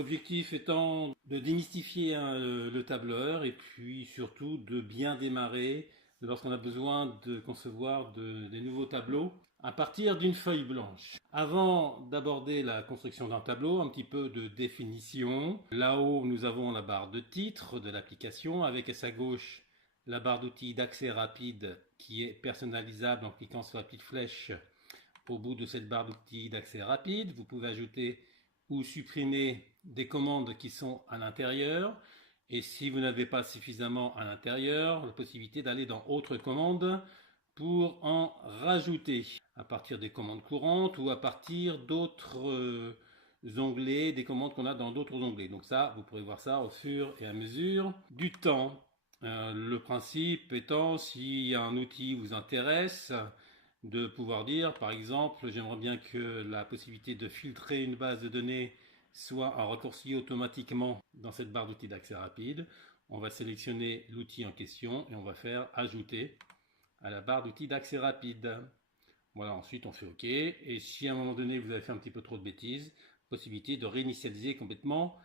L'objectif étant de démystifier le tableur et puis surtout de bien démarrer lorsqu'on a besoin de concevoir des nouveaux tableaux à partir d'une feuille blanche. Avant d'aborder la construction d'un tableau, un petit peu de définition. Là-haut, nous avons la barre de titre de l'application avec à sa gauche la barre d'outils d'accès rapide qui est personnalisable en cliquant sur la petite flèche au bout de cette barre d'outils d'accès rapide. Vous pouvez ajouter ou supprimer des commandes qui sont à l'intérieur. Et si vous n'avez pas suffisamment à l'intérieur, la possibilité d'aller dans autres commandes pour en rajouter à partir des commandes courantes ou à partir d'autres onglets, des commandes qu'on a dans d'autres onglets. Donc ça, vous pourrez voir ça au fur et à mesure du temps. Le principe étant, si un outil vous intéresse, de pouvoir dire, par exemple, j'aimerais bien que la possibilité de filtrer une base de données soit un raccourci automatiquement dans cette barre d'outils d'accès rapide. On va sélectionner l'outil en question et on va faire ajouter à la barre d'outils d'accès rapide. Voilà, ensuite on fait OK. Et si à un moment donné vous avez fait un petit peu trop de bêtises, possibilité de réinitialiser complètement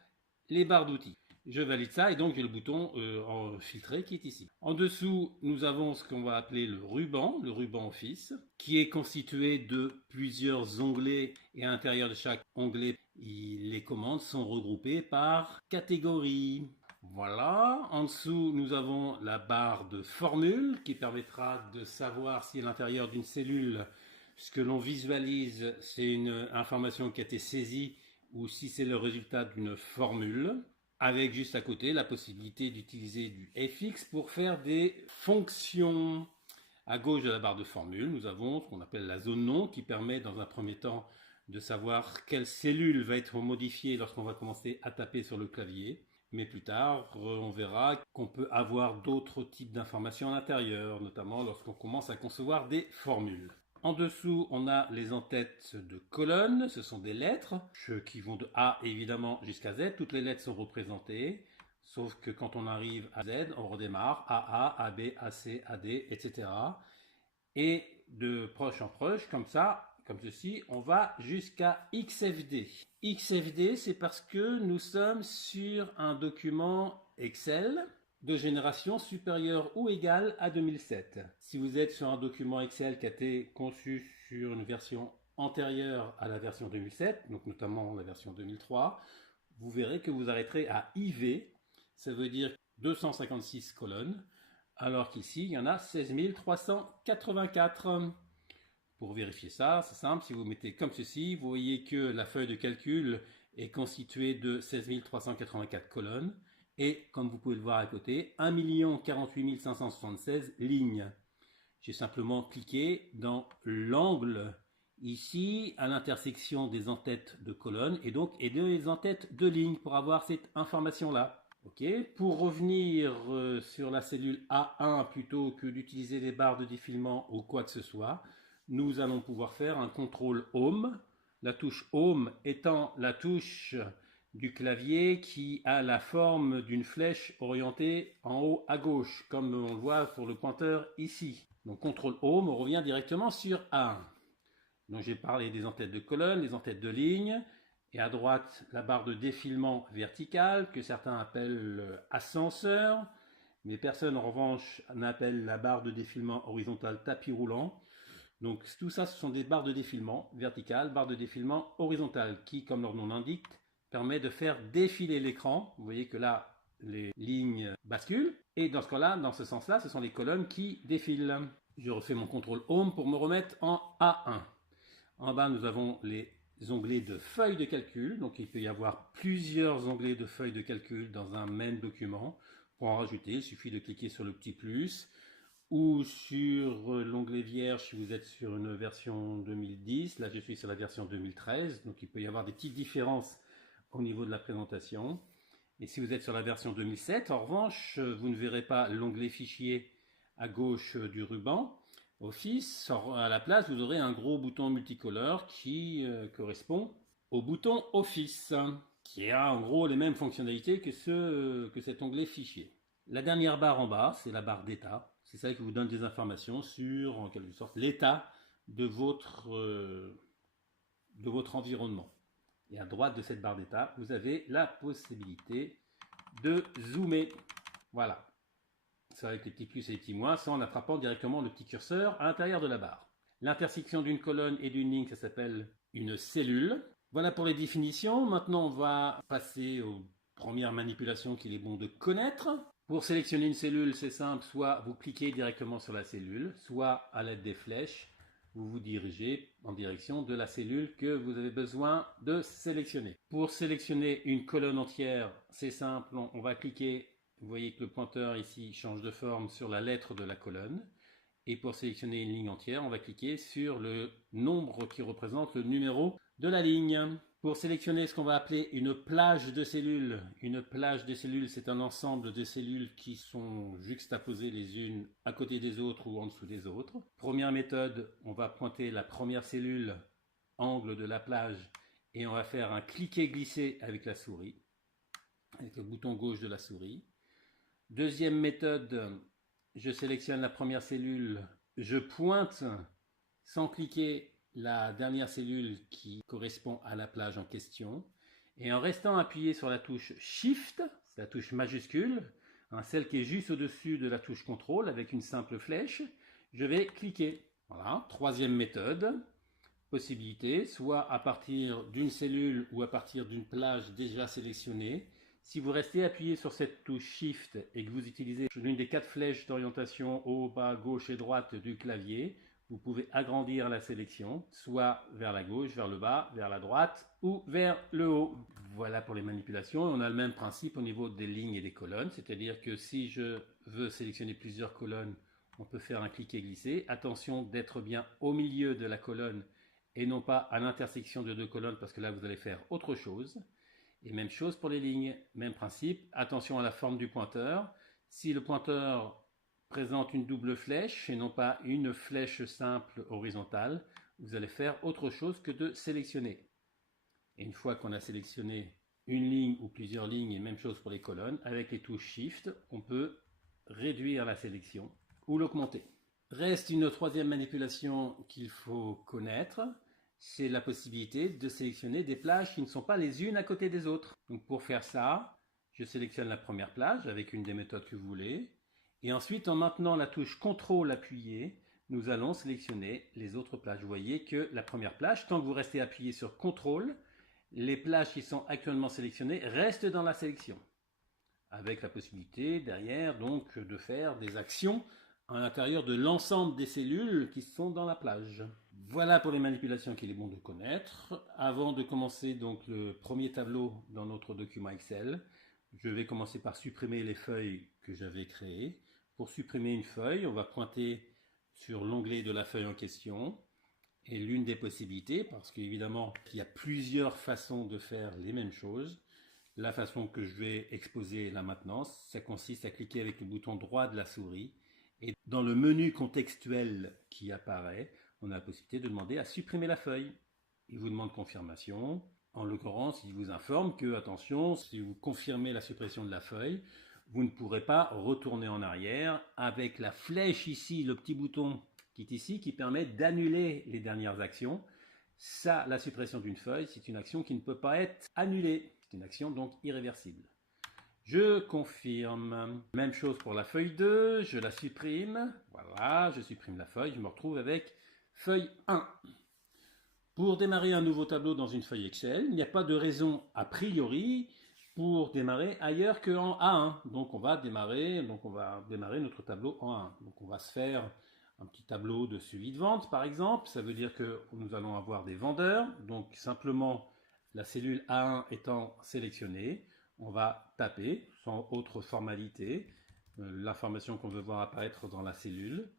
les barres d'outils. Je valide ça et donc j'ai le bouton en filtré qui est ici. En dessous, nous avons ce qu'on va appeler le ruban Office, qui est constitué de plusieurs onglets et à l'intérieur de chaque onglet, les commandes sont regroupées par catégorie. Voilà, en dessous nous avons la barre de formule qui permettra de savoir si à l'intérieur d'une cellule, ce que l'on visualise, c'est une information qui a été saisie ou si c'est le résultat d'une formule, avec juste à côté la possibilité d'utiliser du fx pour faire des fonctions. À gauche de la barre de formule, nous avons ce qu'on appelle la zone nom qui permet dans un premier temps de savoir quelle cellule va être modifiée lorsqu'on va commencer à taper sur le clavier. Mais plus tard, on verra qu'on peut avoir d'autres types d'informations à l'intérieur, notamment lorsqu'on commence à concevoir des formules. En dessous, on a les en-têtes de colonnes, ce sont des lettres qui vont de A évidemment jusqu'à Z, toutes les lettres sont représentées, sauf que quand on arrive à Z, on redémarre AA, AB, AC, AD, etc. Et de proche en proche, comme ça, comme ceci, on va jusqu'à XFD. XFD, c'est parce que nous sommes sur un document Excel de génération supérieure ou égale à 2007. Si vous êtes sur un document Excel qui a été conçu sur une version antérieure à la version 2007, donc notamment la version 2003, vous verrez que vous arrêterez à IV, ça veut dire 256 colonnes, alors qu'ici il y en a 16 384. Pour vérifier ça, c'est simple, si vous mettez comme ceci, vous voyez que la feuille de calcul est constituée de 16 384 colonnes, et comme vous pouvez le voir à côté, 1 48 576 lignes. J'ai simplement cliqué dans l'angle ici à l'intersection des en-têtes de colonnes et donc des en-têtes de lignes pour avoir cette information-là. Ok. Pour revenir sur la cellule A1 plutôt que d'utiliser les barres de défilement ou quoi que ce soit, nous allons pouvoir faire un contrôle Home. La touche Home étant la touche du clavier qui a la forme d'une flèche orientée en haut à gauche, comme on le voit sur le pointeur ici. Donc CTRL Home, on revient directement sur A1. Donc j'ai parlé des en-têtes de colonnes, des en-têtes de lignes, et à droite la barre de défilement verticale que certains appellent ascenseur, mais personne en revanche n'appelle la barre de défilement horizontale tapis roulant. Donc tout ça, ce sont des barres de défilement verticales, barres de défilement horizontales, qui, comme leur nom l'indique, permet de faire défiler l'écran. Vous voyez que là, les lignes basculent. Et dans ce cas-là, dans ce sens-là, ce sont les colonnes qui défilent. Je refais mon contrôle Home pour me remettre en A1. En bas, nous avons les onglets de feuilles de calcul. Donc il peut y avoir plusieurs onglets de feuilles de calcul dans un même document. Pour en rajouter, il suffit de cliquer sur le petit plus ou sur l'onglet vierge si vous êtes sur une version 2010. Là, je suis sur la version 2013, donc il peut y avoir des petites différences au niveau de la présentation. Et si vous êtes sur la version 2007, en revanche, vous ne verrez pas l'onglet fichier à gauche du ruban Office. À la place, vous aurez un gros bouton multicolore qui correspond au bouton Office, qui a en gros les mêmes fonctionnalités que cet onglet fichier. La dernière barre en bas, c'est la barre d'état. C'est celle qui vous donne des informations sur, en quelque sorte, l'état de votre environnement. Et à droite de cette barre d'état, vous avez la possibilité de zoomer. Voilà. C'est avec les petits plus et les petits moins, sans en attrapant directement le petit curseur à l'intérieur de la barre. L'intersection d'une colonne et d'une ligne, ça s'appelle une cellule. Voilà pour les définitions. Maintenant, on va passer aux premières manipulations qu'il est bon de connaître. Pour sélectionner une cellule, c'est simple, soit vous cliquez directement sur la cellule, soit à l'aide des flèches, vous vous dirigez en direction de la cellule que vous avez besoin de sélectionner. Pour sélectionner une colonne entière, c'est simple, on va cliquer, vous voyez que le pointeur ici change de forme sur la lettre de la colonne. Et pour sélectionner une ligne entière, on va cliquer sur le nombre qui représente le numéro de la ligne. Pour sélectionner ce qu'on va appeler une plage de cellules, c'est un ensemble de cellules qui sont juxtaposées les unes à côté des autres ou en dessous des autres. Première méthode, on va pointer la première cellule, angle de la plage, et on va faire un cliquer-glisser avec la souris, avec le bouton gauche de la souris. Deuxième méthode, je sélectionne la première cellule, je pointe sans cliquer la dernière cellule qui correspond à la plage en question, et en restant appuyé sur la touche Shift, c'est la touche majuscule, celle qui est juste au-dessus de la touche Contrôle avec une simple flèche, je vais cliquer. Voilà, troisième méthode, possibilité, soit à partir d'une cellule ou à partir d'une plage déjà sélectionnée. Si vous restez appuyé sur cette touche Shift et que vous utilisez l'une des 4 flèches d'orientation haut, bas, gauche et droite du clavier, vous pouvez agrandir la sélection, soit vers la gauche, vers le bas, vers la droite ou vers le haut. Voilà pour les manipulations. On a le même principe au niveau des lignes et des colonnes, c'est-à-dire que si je veux sélectionner plusieurs colonnes, on peut faire un cliquer-glisser. Attention d'être bien au milieu de la colonne et non pas à l'intersection de 2 colonnes parce que là vous allez faire autre chose. Et même chose pour les lignes, même principe, attention à la forme du pointeur. Si le pointeur présente une double flèche et non pas une flèche simple horizontale, vous allez faire autre chose que de sélectionner. Et une fois qu'on a sélectionné une ligne ou plusieurs lignes, et même chose pour les colonnes, avec les touches Shift, on peut réduire la sélection ou l'augmenter. Reste une troisième manipulation qu'il faut connaître, c'est la possibilité de sélectionner des plages qui ne sont pas les unes à côté des autres. Donc pour faire ça, je sélectionne la première plage avec une des méthodes que vous voulez. Et ensuite, en maintenant la touche CTRL appuyée, nous allons sélectionner les autres plages. Vous voyez que la première plage, tant que vous restez appuyé sur CTRL, les plages qui sont actuellement sélectionnées restent dans la sélection. Avec la possibilité derrière donc de faire des actions à l'intérieur de l'ensemble des cellules qui sont dans la plage. Voilà pour les manipulations qu'il est bon de connaître. Avant de commencer donc le premier tableau dans notre document Excel, je vais commencer par supprimer les feuilles que j'avais créées. Pour supprimer une feuille, on va pointer sur l'onglet de la feuille en question. Et l'une des possibilités, parce qu'évidemment il y a plusieurs façons de faire les mêmes choses, la façon que je vais exposer là maintenant, ça consiste à cliquer avec le bouton droit de la souris et dans le menu contextuel qui apparaît, on a la possibilité de demander à supprimer la feuille. Il vous demande confirmation. En l'occurrence, il vous informe que, attention, si vous confirmez la suppression de la feuille, vous ne pourrez pas retourner en arrière avec la flèche ici, le petit bouton qui est ici, qui permet d'annuler les dernières actions. Ça, la suppression d'une feuille, c'est une action qui ne peut pas être annulée. C'est une action donc irréversible. Je confirme. Même chose pour la feuille 2, je la supprime. Voilà, je supprime la feuille, je me retrouve avec feuille 1. Pour démarrer un nouveau tableau dans une feuille Excel, il n'y a pas de raison a priori pour démarrer ailleurs qu'en A1. Donc on va démarrer notre tableau en A1. Donc on va se faire un petit tableau de suivi de vente par exemple. Ça veut dire que nous allons avoir des vendeurs. Donc simplement la cellule A1 étant sélectionnée, on va taper sans autre formalité l'information qu'on veut voir apparaître dans la cellule.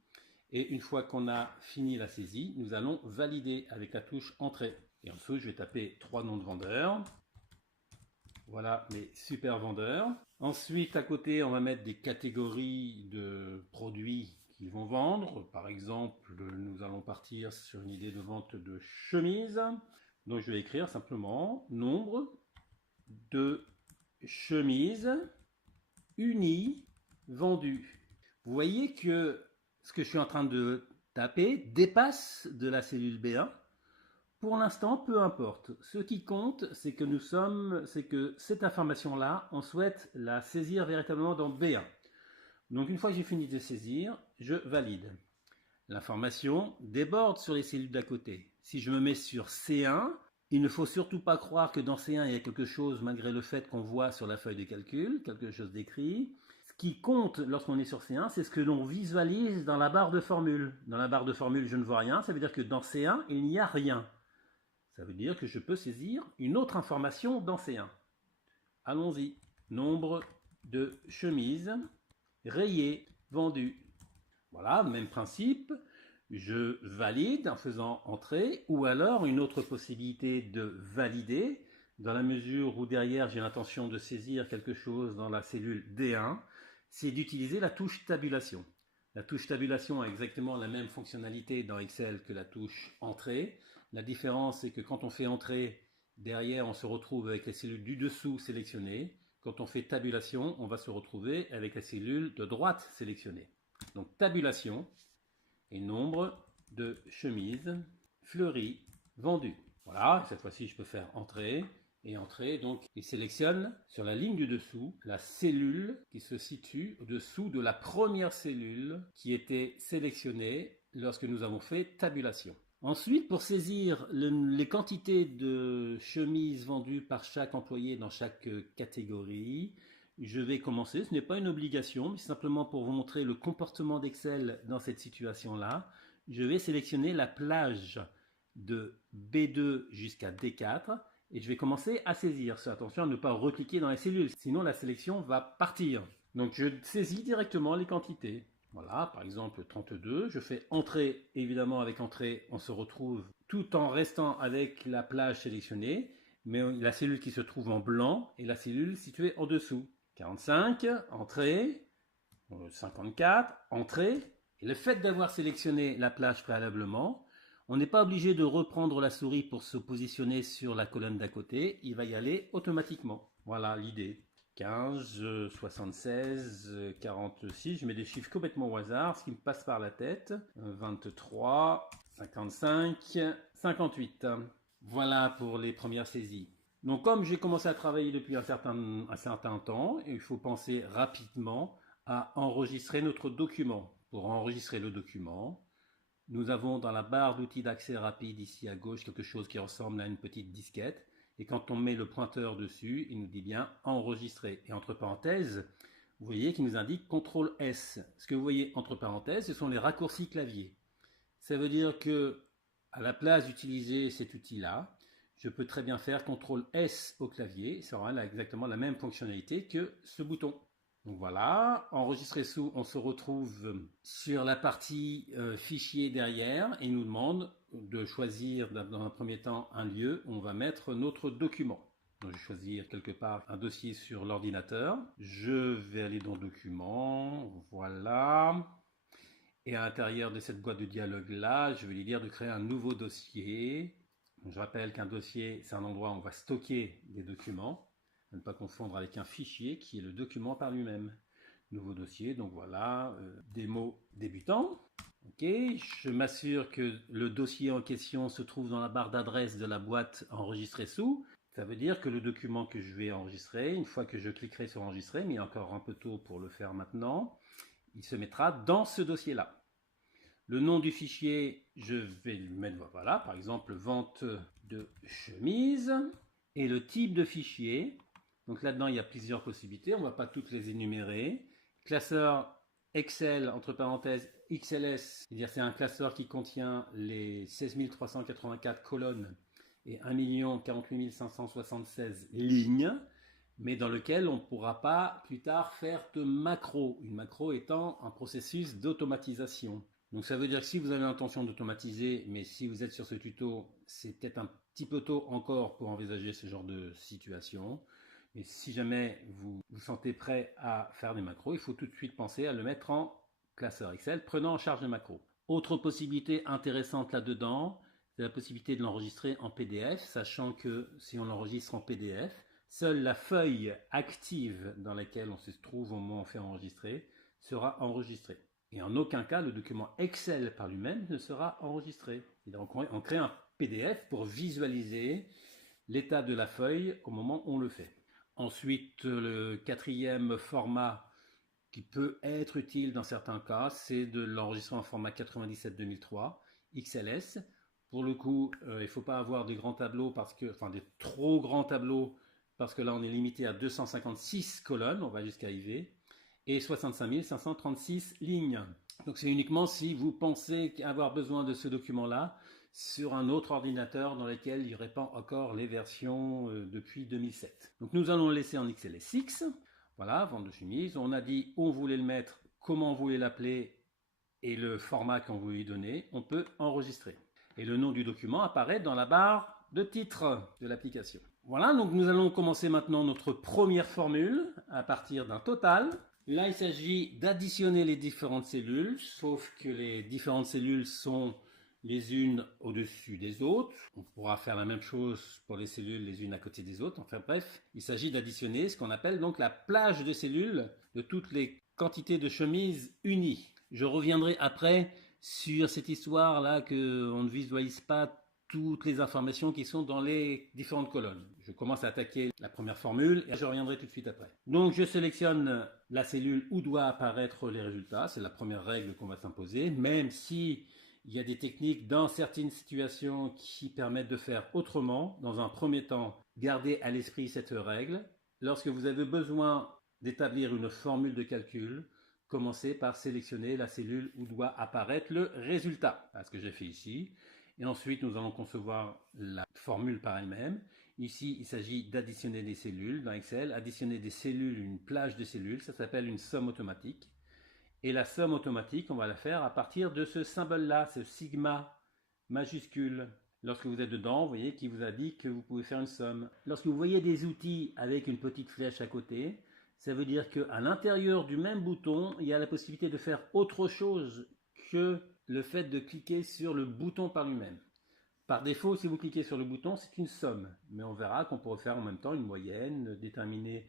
Et une fois qu'on a fini la saisie, nous allons valider avec la touche Entrée. Et en dessous, je vais taper 3 noms de vendeurs. Voilà les super vendeurs. Ensuite, à côté, on va mettre des catégories de produits qu'ils vont vendre. Par exemple, nous allons partir sur une idée de vente de chemises. Donc, je vais écrire simplement nombre de chemises unies vendues. Vous voyez que ce que je suis en train de taper dépasse de la cellule B1 Pour l'instant, peu importe. Ce qui compte, c'est que cette information-là, on souhaite la saisir véritablement dans B1. Donc une fois que j'ai fini de saisir, je valide. L'information déborde sur les cellules d'à côté. Si je me mets sur C1, il ne faut surtout pas croire que dans C1 il y a quelque chose malgré le fait qu'on voit sur la feuille de calcul, quelque chose d'écrit. Ce qui compte lorsqu'on est sur C1, c'est ce que l'on visualise dans la barre de formule. Dans la barre de formule, je ne vois rien, ça veut dire que dans C1, il n'y a rien. Ça veut dire que je peux saisir une autre information dans C1. Allons-y. Nombre de chemises rayées, vendues. Voilà, même principe. Je valide en faisant entrer, ou alors une autre possibilité de valider, dans la mesure où derrière j'ai l'intention de saisir quelque chose dans la cellule D1, c'est d'utiliser la touche tabulation. La touche tabulation a exactement la même fonctionnalité dans Excel que la touche entrée. La différence, c'est que quand on fait entrer, derrière, on se retrouve avec les cellules du dessous sélectionnées. Quand on fait tabulation, on va se retrouver avec la cellule de droite sélectionnée. Donc tabulation et nombre de chemises fleuries vendues. Voilà, cette fois-ci, je peux faire entrer. Et entrer, donc, il sélectionne sur la ligne du dessous la cellule qui se situe au-dessous de la première cellule qui était sélectionnée lorsque nous avons fait tabulation. Ensuite, pour saisir les quantités de chemises vendues par chaque employé dans chaque catégorie, je vais commencer. Ce n'est pas une obligation, mais simplement pour vous montrer le comportement d'Excel dans cette situation-là. Je vais sélectionner la plage de B2 jusqu'à D4 et je vais commencer à saisir. Attention à ne pas recliquer dans les cellules, sinon la sélection va partir. Donc je saisis directement les quantités. Voilà, par exemple 32, je fais entrer, évidemment avec entrée, on se retrouve tout en restant avec la plage sélectionnée, mais la cellule qui se trouve en blanc est la cellule située en dessous. 45, entrée, 54, entrée. Et le fait d'avoir sélectionné la plage préalablement, on n'est pas obligé de reprendre la souris pour se positionner sur la colonne d'à côté, il va y aller automatiquement. Voilà l'idée. 15, 76, 46, je mets des chiffres complètement au hasard, ce qui me passe par la tête. 23, 55, 58. Voilà pour les premières saisies. Donc comme j'ai commencé à travailler depuis un certain temps, il faut penser rapidement à enregistrer notre document. Pour enregistrer le document, nous avons dans la barre d'outils d'accès rapide ici à gauche quelque chose qui ressemble à une petite disquette. Et quand on met le pointeur dessus, il nous dit bien enregistrer. Et entre parenthèses, vous voyez qu'il nous indique CTRL S. Ce que vous voyez entre parenthèses, ce sont les raccourcis clavier. Ça veut dire que à la place d'utiliser cet outil-là, je peux très bien faire CTRL S au clavier. Ça aura exactement la même fonctionnalité que ce bouton. Donc voilà, enregistrer sous, on se retrouve sur la partie fichier derrière et il nous demande de choisir dans un premier temps un lieu où on va mettre notre document. Donc je vais choisir quelque part un dossier sur l'ordinateur. Je vais aller dans Documents, voilà. Et à l'intérieur de cette boîte de dialogue là, je vais lui dire de créer un nouveau dossier. Donc je rappelle qu'un dossier, c'est un endroit où on va stocker des documents. À ne pas confondre avec un fichier qui est le document par lui-même. Nouveau dossier, donc voilà, démo débutant. Ok, je m'assure que le dossier en question se trouve dans la barre d'adresse de la boîte enregistrée sous. Ça veut dire que le document que je vais enregistrer, une fois que je cliquerai sur enregistrer, mais il est encore un peu tôt pour le faire maintenant, il se mettra dans ce dossier-là. Le nom du fichier, je vais le mettre, voilà, par exemple, vente de chemise. Et le type de fichier, donc là-dedans, il y a plusieurs possibilités, on ne va pas toutes les énumérer. Classeur Excel, entre parenthèses, XLS, c'est-à-dire c'est un classeur qui contient les 16 384 colonnes et 1 48 576 lignes, mais dans lequel on ne pourra pas plus tard faire de macro, une macro étant un processus d'automatisation. Donc ça veut dire que si vous avez l'intention d'automatiser, mais si vous êtes sur ce tuto, c'est peut-être un petit peu tôt encore pour envisager ce genre de situation. Mais si jamais vous vous sentez prêt à faire des macros, il faut tout de suite penser à le mettre en classeur Excel, prenant en charge les macros. Autre possibilité intéressante là-dedans, c'est la possibilité de l'enregistrer en PDF, sachant que si on l'enregistre en PDF, seule la feuille active dans laquelle on se trouve au moment où on fait enregistrer sera enregistrée. Et en aucun cas, le document Excel par lui-même ne sera enregistré. On crée un PDF pour visualiser l'état de la feuille au moment où on le fait. Ensuite, le quatrième format qui peut être utile dans certains cas, c'est de l'enregistrer en format 97-2003, XLS. Pour le coup, il ne faut pas avoir des grands tableaux, des trop grands tableaux, parce que là on est limité à 256 colonnes, on va jusqu'à IV, et 65 536 lignes. Donc c'est uniquement si vous pensez avoir besoin de ce document-là sur un autre ordinateur dans lequel il n'y aurait pas encore les versions depuis 2007. Donc nous allons le laisser en XLSX. Voilà, vente de chemise. On a dit où on voulait le mettre, comment on voulait l'appeler et le format qu'on voulait lui donner. On peut enregistrer. Et le nom du document apparaît dans la barre de titre de l'application. Voilà, donc nous allons commencer maintenant notre première formule à partir d'un total. Là, il s'agit d'additionner les différentes cellules, sauf que les différentes cellules sont les unes au-dessus des autres. On pourra faire la même chose pour les cellules les unes à côté des autres. Enfin bref, il s'agit d'additionner ce qu'on appelle donc la plage de cellules de toutes les quantités de chemises unies. Je reviendrai après sur cette histoire-là qu'on ne visualise pas toutes les informations qui sont dans les différentes colonnes. Je commence à attaquer la première formule et je reviendrai tout de suite après. Donc je sélectionne la cellule où doivent apparaître les résultats. C'est la première règle qu'on va s'imposer, même si il y a des techniques dans certaines situations qui permettent de faire autrement. Dans un premier temps, gardez à l'esprit cette règle. Lorsque vous avez besoin d'établir une formule de calcul, commencez par sélectionner la cellule où doit apparaître le résultat. C'est ce que j'ai fait ici. Et ensuite, nous allons concevoir la formule par elle-même. Ici, il s'agit d'additionner des cellules dans Excel. Additionner des cellules, une plage de cellules, ça s'appelle une somme automatique. Et la somme automatique, on va la faire à partir de ce symbole-là, ce sigma majuscule. Lorsque vous êtes dedans, vous voyez qu'il vous a dit que vous pouvez faire une somme. Lorsque vous voyez des outils avec une petite flèche à côté, ça veut dire qu'à l'intérieur du même bouton, il y a la possibilité de faire autre chose que le fait de cliquer sur le bouton par lui-même. Par défaut, si vous cliquez sur le bouton, c'est une somme. Mais on verra qu'on pourrait faire en même temps une moyenne, déterminer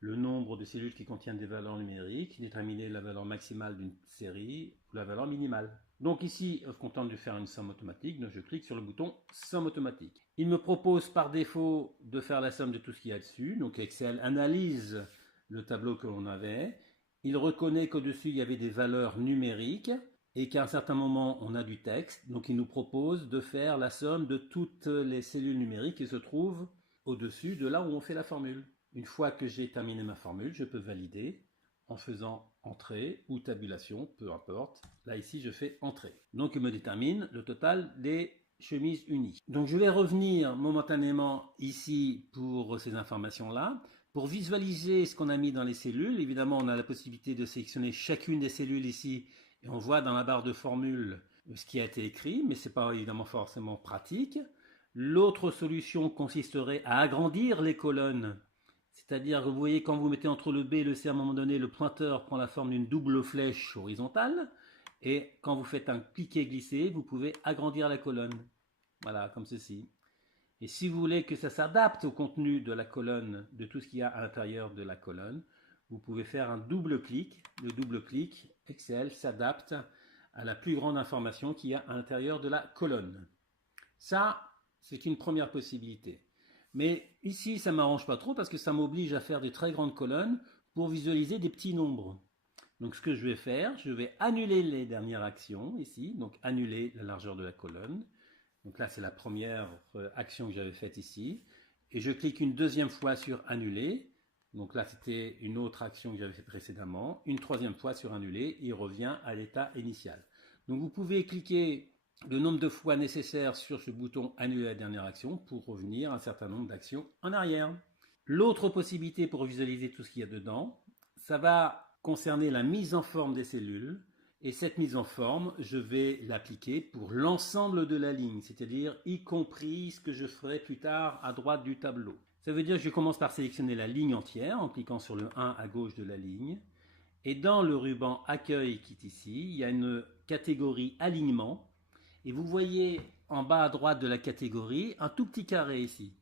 le nombre de cellules qui contiennent des valeurs numériques, déterminer la valeur maximale d'une série ou la valeur minimale. Donc ici, on se contente de faire une somme automatique, donc je clique sur le bouton somme automatique. Il me propose par défaut de faire la somme de tout ce qu'il y a dessus, donc Excel analyse le tableau que l'on avait, il reconnaît qu'au-dessus il y avait des valeurs numériques et qu'à un certain moment on a du texte, donc il nous propose de faire la somme de toutes les cellules numériques qui se trouvent au-dessus de là où on fait la formule. Une fois que j'ai terminé ma formule, je peux valider en faisant entrée ou tabulation, peu importe. Là ici je fais entrée. Donc il me détermine le total des chemises unies. Donc je vais revenir momentanément ici pour ces informations-là. Pour visualiser ce qu'on a mis dans les cellules, évidemment on a la possibilité de sélectionner chacune des cellules ici et on voit dans la barre de formule ce qui a été écrit, mais ce n'est pas évidemment forcément pratique. L'autre solution consisterait à agrandir les colonnes. C'est-à-dire que vous voyez quand vous mettez entre le B et le C à un moment donné, le pointeur prend la forme d'une double flèche horizontale. Et quand vous faites un cliquer-glisser, vous pouvez agrandir la colonne. Voilà, comme ceci. Et si vous voulez que ça s'adapte au contenu de la colonne, de tout ce qu'il y a à l'intérieur de la colonne, vous pouvez faire un double clic. Le double clic, Excel s'adapte à la plus grande information qu'il y a à l'intérieur de la colonne. Ça, c'est une première possibilité. Mais ici, ça ne m'arrange pas trop parce que ça m'oblige à faire des très grandes colonnes pour visualiser des petits nombres. Donc ce que je vais faire, je vais annuler les dernières actions ici, donc annuler la largeur de la colonne. Donc là, c'est la première action que j'avais faite ici. Et je clique une deuxième fois sur annuler. Donc là, c'était une autre action que j'avais fait précédemment. Une troisième fois sur annuler, il revient à l'état initial. Donc vous pouvez cliquer le nombre de fois nécessaire sur ce bouton annuler la dernière action pour revenir à un certain nombre d'actions en arrière. L'autre possibilité pour visualiser tout ce qu'il y a dedans, ça va concerner la mise en forme des cellules. Et cette mise en forme, je vais l'appliquer pour l'ensemble de la ligne, c'est-à-dire y compris ce que je ferai plus tard à droite du tableau. Ça veut dire que je commence par sélectionner la ligne entière en cliquant sur le 1 à gauche de la ligne. Et dans le ruban accueil qui est ici, il y a une catégorie alignement. Et vous voyez en bas à droite de la catégorie un tout petit carré ici.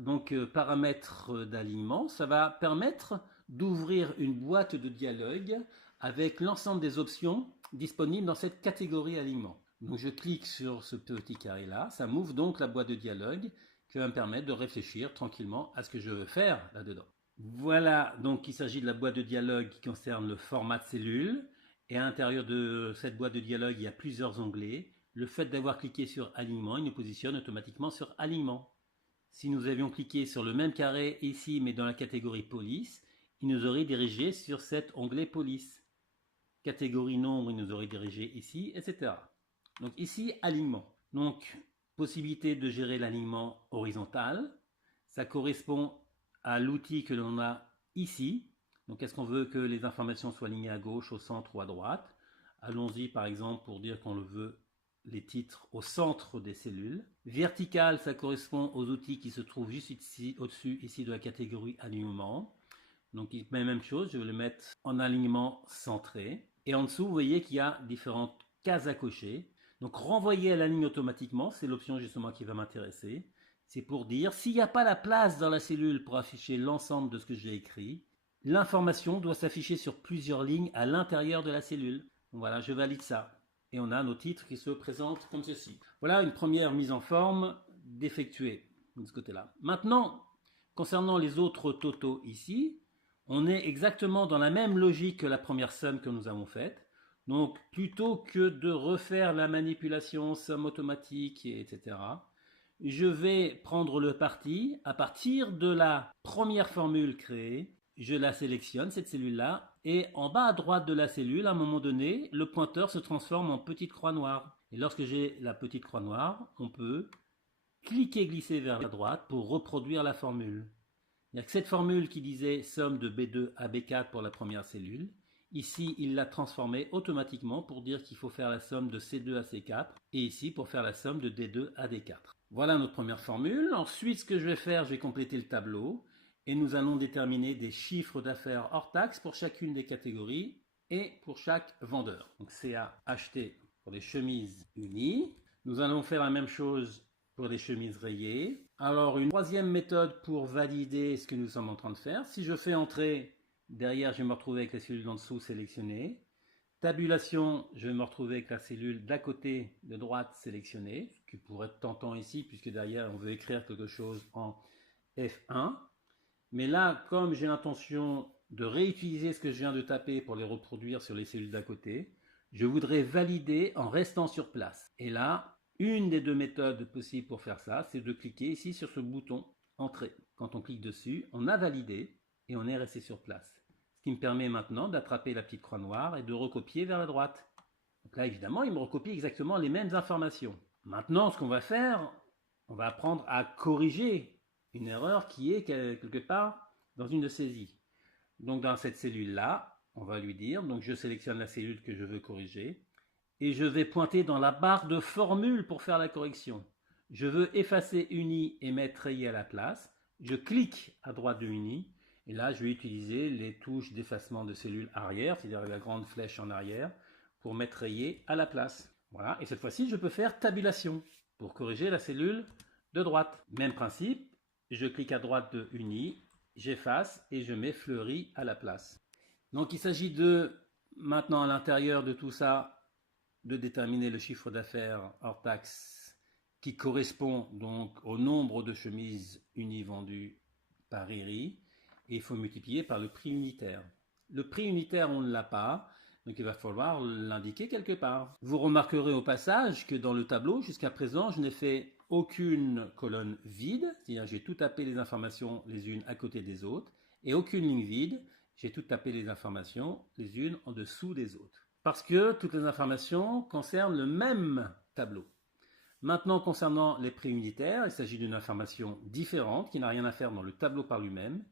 Donc paramètres d'alignement, ça va permettre d'ouvrir une boîte de dialogue avec l'ensemble des options disponibles dans cette catégorie alignement. Donc je clique sur ce petit carré là, ça m'ouvre donc la boîte de dialogue qui va me permettre de réfléchir tranquillement à ce que je veux faire là-dedans. Voilà, donc il s'agit de la boîte de dialogue qui concerne le format de cellule. Et à l'intérieur de cette boîte de dialogue, il y a plusieurs onglets. Le fait d'avoir cliqué sur alignement, il nous positionne automatiquement sur alignement. Si nous avions cliqué sur le même carré ici, mais dans la catégorie police, il nous aurait dirigé sur cet onglet police. Catégorie nombre, il nous aurait dirigé ici, etc. Donc ici, alignement. Donc, possibilité de gérer l'alignement horizontal. Ça correspond à l'outil que l'on a ici. Donc, est-ce qu'on veut que les informations soient alignées à gauche, au centre ou à droite? Allons-y par exemple pour dire qu'on le veut les titres au centre des cellules. Vertical, ça correspond aux outils qui se trouvent juste ici, au-dessus, ici de la catégorie alignement. Donc, même chose, je vais le mettre en alignement centré. Et en dessous, vous voyez qu'il y a différentes cases à cocher. Donc, renvoyer à la ligne automatiquement, c'est l'option justement qui va m'intéresser. C'est pour dire, s'il n'y a pas la place dans la cellule pour afficher l'ensemble de ce que j'ai écrit, l'information doit s'afficher sur plusieurs lignes à l'intérieur de la cellule. Donc voilà, je valide ça. Et on a nos titres qui se présentent comme ceci. Voilà une première mise en forme d'effectuer de ce côté-là. Maintenant, concernant les autres totaux ici, on est exactement dans la même logique que la première somme que nous avons faite. Donc, plutôt que de refaire la manipulation, somme automatique, etc., je vais prendre le parti, à partir de la première formule créée, je la sélectionne, cette cellule-là, et en bas à droite de la cellule, à un moment donné, le pointeur se transforme en petite croix noire. Et lorsque j'ai la petite croix noire, on peut cliquer, glisser vers la droite pour reproduire la formule. Il n'y a que cette formule qui disait somme de B2 à B4 pour la première cellule. Ici, il l'a transformée automatiquement pour dire qu'il faut faire la somme de C2 à C4 et ici pour faire la somme de D2 à D4. Voilà notre première formule. Ensuite, ce que je vais faire, je vais compléter le tableau et nous allons déterminer des chiffres d'affaires hors taxe pour chacune des catégories et pour chaque vendeur. Donc CA acheté pour les chemises unies. Nous allons faire la même chose pour les chemises rayées. Alors une troisième méthode pour valider ce que nous sommes en train de faire. Si je fais entrer, derrière je vais me retrouver avec la cellule d'en dessous sélectionnée. Tabulation, je vais me retrouver avec la cellule d'à côté de droite sélectionnée, ce qui pourrait être tentant ici puisque derrière on veut écrire quelque chose en F1. Mais là, comme j'ai l'intention de réutiliser ce que je viens de taper pour les reproduire sur les cellules d'à côté, je voudrais valider en restant sur place. Et là, une des deux méthodes possibles pour faire ça, c'est de cliquer ici sur ce bouton Entrée. Quand on clique dessus, on a validé et on est resté sur place. Ce qui me permet maintenant d'attraper la petite croix noire et de recopier vers la droite. Donc là, évidemment, il me recopie exactement les mêmes informations. Maintenant, ce qu'on va faire, on va apprendre à corriger une erreur qui est quelque part dans une de ces i. Donc dans cette cellule-là, on va lui dire, donc je sélectionne la cellule que je veux corriger, et je vais pointer dans la barre de formule pour faire la correction. Je veux effacer une i et mettre rayé à la place. Je clique à droite de une i, et là je vais utiliser les touches d'effacement de cellules arrière, c'est-à-dire la grande flèche en arrière, pour mettre rayé à la place. Voilà, et cette fois-ci je peux faire tabulation pour corriger la cellule de droite. Même principe, je clique à droite de une i, j'efface et je mets fleuri à la place. Donc il s'agit de, maintenant à l'intérieur de tout ça, de déterminer le chiffre d'affaires hors taxe qui correspond donc au nombre de chemises unies vendues par IRI et il faut multiplier par le prix unitaire. Le prix unitaire, on ne l'a pas, donc il va falloir l'indiquer quelque part. Vous remarquerez au passage que dans le tableau, jusqu'à présent, je n'ai fait aucune colonne vide, c'est-à-dire j'ai tout tapé les informations les unes à côté des autres, et aucune ligne vide, j'ai tout tapé les informations les unes en dessous des autres. Parce que toutes les informations concernent le même tableau. Maintenant, concernant les prix unitaires, il s'agit d'une information différente qui n'a rien à faire dans le tableau par lui-même.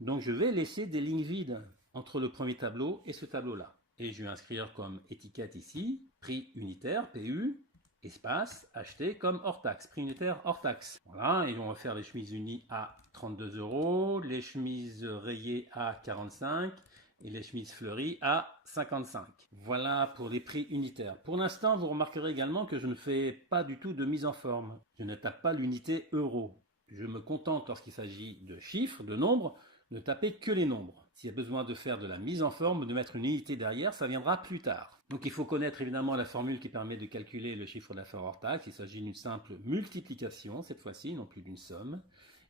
Donc je vais laisser des lignes vides entre le premier tableau et ce tableau-là. Et je vais inscrire comme étiquette ici, prix unitaire, PU, espace, acheté comme hors taxe, prix unitaire hors taxe. Voilà, et on va faire les chemises unies à 32 €, les chemises rayées à 45 et les chemises fleuries à 55. Voilà pour les prix unitaires. Pour l'instant, vous remarquerez également que je ne fais pas du tout de mise en forme. Je ne tape pas l'unité euro. Je me contente lorsqu'il s'agit de chiffres, de nombres, de taper que les nombres. S'il y a besoin de faire de la mise en forme, de mettre une unité derrière, ça viendra plus tard. Donc il faut connaître évidemment la formule qui permet de calculer le chiffre d'affaires hors taxe. Il s'agit d'une simple multiplication, cette fois-ci, non plus d'une somme.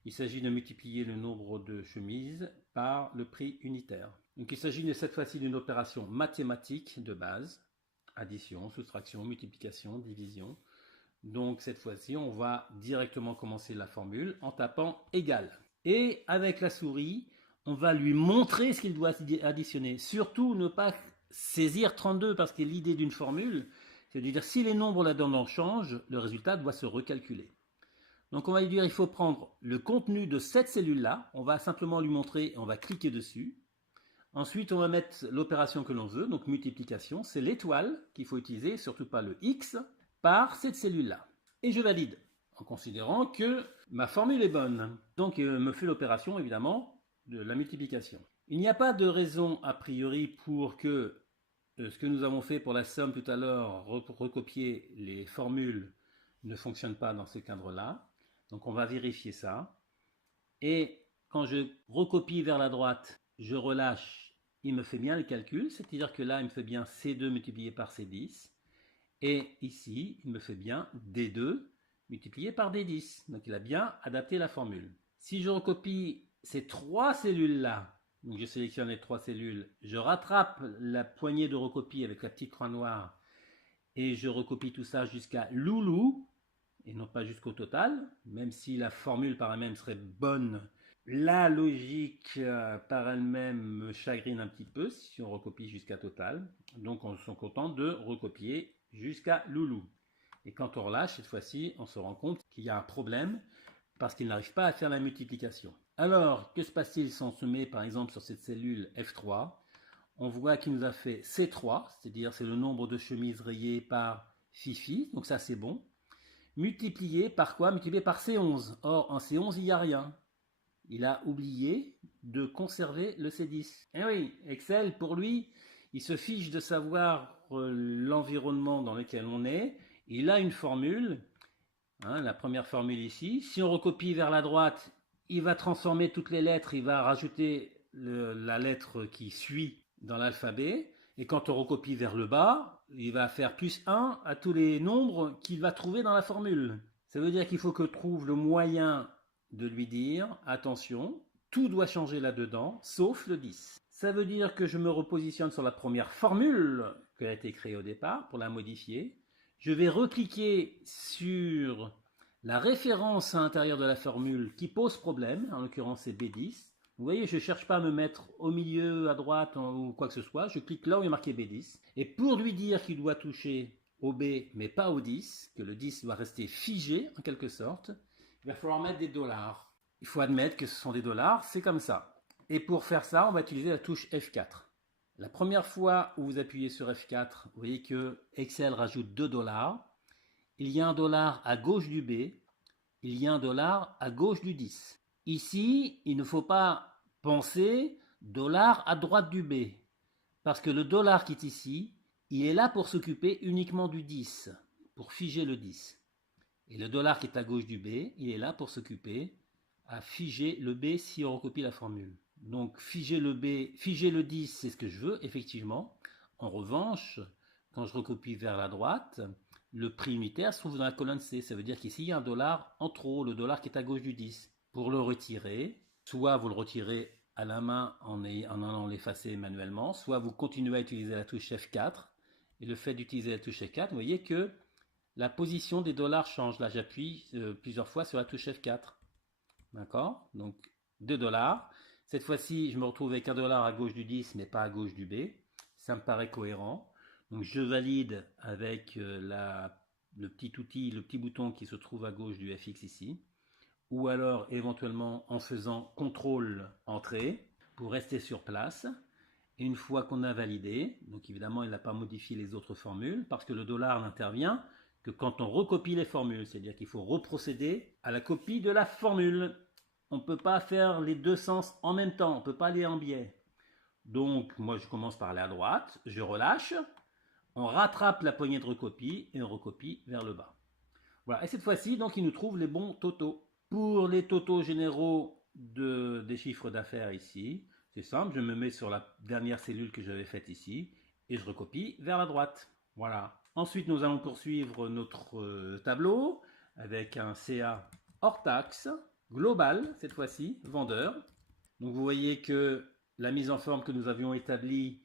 Il s'agit de multiplier le nombre de chemises par le prix unitaire. Donc il s'agit cette fois-ci d'une opération mathématique de base. Addition, soustraction, multiplication, division. Donc cette fois-ci, on va directement commencer la formule en tapant égal. Et avec la souris, on va lui montrer ce qu'il doit additionner. Surtout ne pas saisir 32 parce que l'idée d'une formule, c'est de dire si les nombres là-dedans changent, le résultat doit se recalculer. Donc on va lui dire il faut prendre le contenu de cette cellule-là, on va simplement lui montrer et on va cliquer dessus. Ensuite on va mettre l'opération que l'on veut, donc multiplication, c'est l'étoile qu'il faut utiliser, surtout pas le X, par cette cellule-là. Et je valide, en considérant que ma formule est bonne. Donc me fait l'opération évidemment de la multiplication. Il n'y a pas de raison a priori pour que ce que nous avons fait pour la somme tout à l'heure, recopier les formules, ne fonctionne pas dans ce cadre-là. Donc on va vérifier ça. Et quand je recopie vers la droite, je relâche, il me fait bien le calcul, c'est-à-dire que là, il me fait bien C2 multiplié par C10. Et ici, il me fait bien D2 multiplié par D10. Donc il a bien adapté la formule. Si je recopie ces trois cellules-là, donc je sélectionne les trois cellules, je rattrape la poignée de recopie avec la petite croix noire et je recopie tout ça jusqu'à loulou, et non pas jusqu'au total, même si la formule par elle-même serait bonne. La logique par elle-même me chagrine un petit peu si on recopie jusqu'à total. Donc on se contente de recopier jusqu'à loulou. Et quand on relâche, cette fois-ci, on se rend compte qu'il y a un problème parce qu'il n'arrive pas à faire la multiplication. Alors, que se passe-t-il si on se met par exemple sur cette cellule F3? On voit qu'il nous a fait C3, c'est-à-dire c'est le nombre de chemises rayées par Fifi, donc ça c'est bon. Multiplié par quoi? Multiplié par C11. Or, en C11, il n'y a rien. Il a oublié de conserver le C10. Eh oui, Excel, pour lui, il se fiche de savoir l'environnement dans lequel on est. Il a une formule, la première formule ici. Si on recopie vers la droite, il va transformer toutes les lettres, il va rajouter la lettre qui suit dans l'alphabet. Et quand on recopie vers le bas, il va faire plus 1 à tous les nombres qu'il va trouver dans la formule. Ça veut dire qu'il faut que je trouve le moyen de lui dire, attention, tout doit changer là-dedans, sauf le 10. Ça veut dire que je me repositionne sur la première formule qui a été créée au départ pour la modifier. Je vais recliquer sur la référence à l'intérieur de la formule qui pose problème, en l'occurrence c'est B10. Vous voyez, je ne cherche pas à me mettre au milieu, à droite ou quoi que ce soit. Je clique là où il est marqué B10. Et pour lui dire qu'il doit toucher au B, mais pas au 10, que le 10 doit rester figé en quelque sorte, il va falloir mettre des dollars. Il faut admettre que ce sont des dollars, c'est comme ça. Et pour faire ça, on va utiliser la touche F4. La première fois où vous appuyez sur F4, vous voyez que Excel rajoute 2 dollars. Il y a un dollar à gauche du B. Il y a un dollar à gauche du 10. Ici, il ne faut pas penser dollar à droite du B. Parce que le dollar qui est ici, il est là pour s'occuper uniquement du 10, pour figer le 10. Et le dollar qui est à gauche du B, il est là pour s'occuper à figer le B si on recopie la formule. Donc figer le B, figer le 10, c'est ce que je veux, effectivement. En revanche, quand je recopie vers la droite, le prix unitaire se trouve dans la colonne C. Ça veut dire qu'ici, il y a un dollar en trop, le dollar qui est à gauche du 10. Pour le retirer, soit vous le retirez à la main en allant l'effacer manuellement, soit vous continuez à utiliser la touche F4. Et le fait d'utiliser la touche F4, vous voyez que la position des dollars change. Là, j'appuie plusieurs fois sur la touche F4. D'accord? Donc, 2 dollars. Cette fois-ci, je me retrouve avec un dollar à gauche du 10, mais pas à gauche du B. Ça me paraît cohérent. Donc, je valide avec le petit outil, le petit bouton qui se trouve à gauche du FX ici. Ou alors, éventuellement, en faisant CTRL Entrée pour rester sur place. Et une fois qu'on a validé, donc évidemment, il n'a pas modifié les autres formules, parce que le dollar n'intervient que quand on recopie les formules, c'est-à-dire qu'il faut reprocéder à la copie de la formule. On ne peut pas faire les deux sens en même temps, on ne peut pas aller en biais. Donc, moi, je commence par aller à droite, je relâche, on rattrape la poignée de recopie et on recopie vers le bas. Voilà, et cette fois-ci, donc, il nous trouve les bons totaux. Pour les totaux généraux des chiffres d'affaires ici, C'est simple, je me mets sur la dernière cellule que j'avais faite ici et je recopie vers la droite. Voilà. Ensuite, nous allons poursuivre notre tableau avec un CA hors taxe, global cette fois-ci, vendeur. Donc vous voyez que la mise en forme que nous avions établie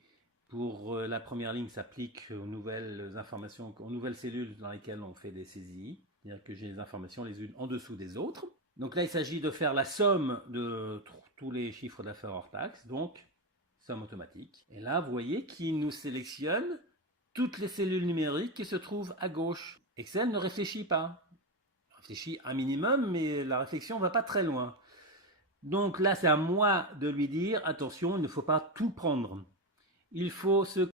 pour la première ligne s'applique aux nouvelles informations, aux nouvelles cellules dans lesquelles on fait des saisies. C'est-à-dire que j'ai les informations les unes en dessous des autres. Donc là, il s'agit de faire la somme de tous les chiffres d'affaires hors taxe, donc somme automatique. Et là, vous voyez qu'il nous sélectionne toutes les cellules numériques qui se trouvent à gauche. Excel ne réfléchit pas. Il réfléchit un minimum, mais la réflexion ne va pas très loin. Donc là, c'est à moi de lui dire, attention, il ne faut pas tout prendre. Il faut se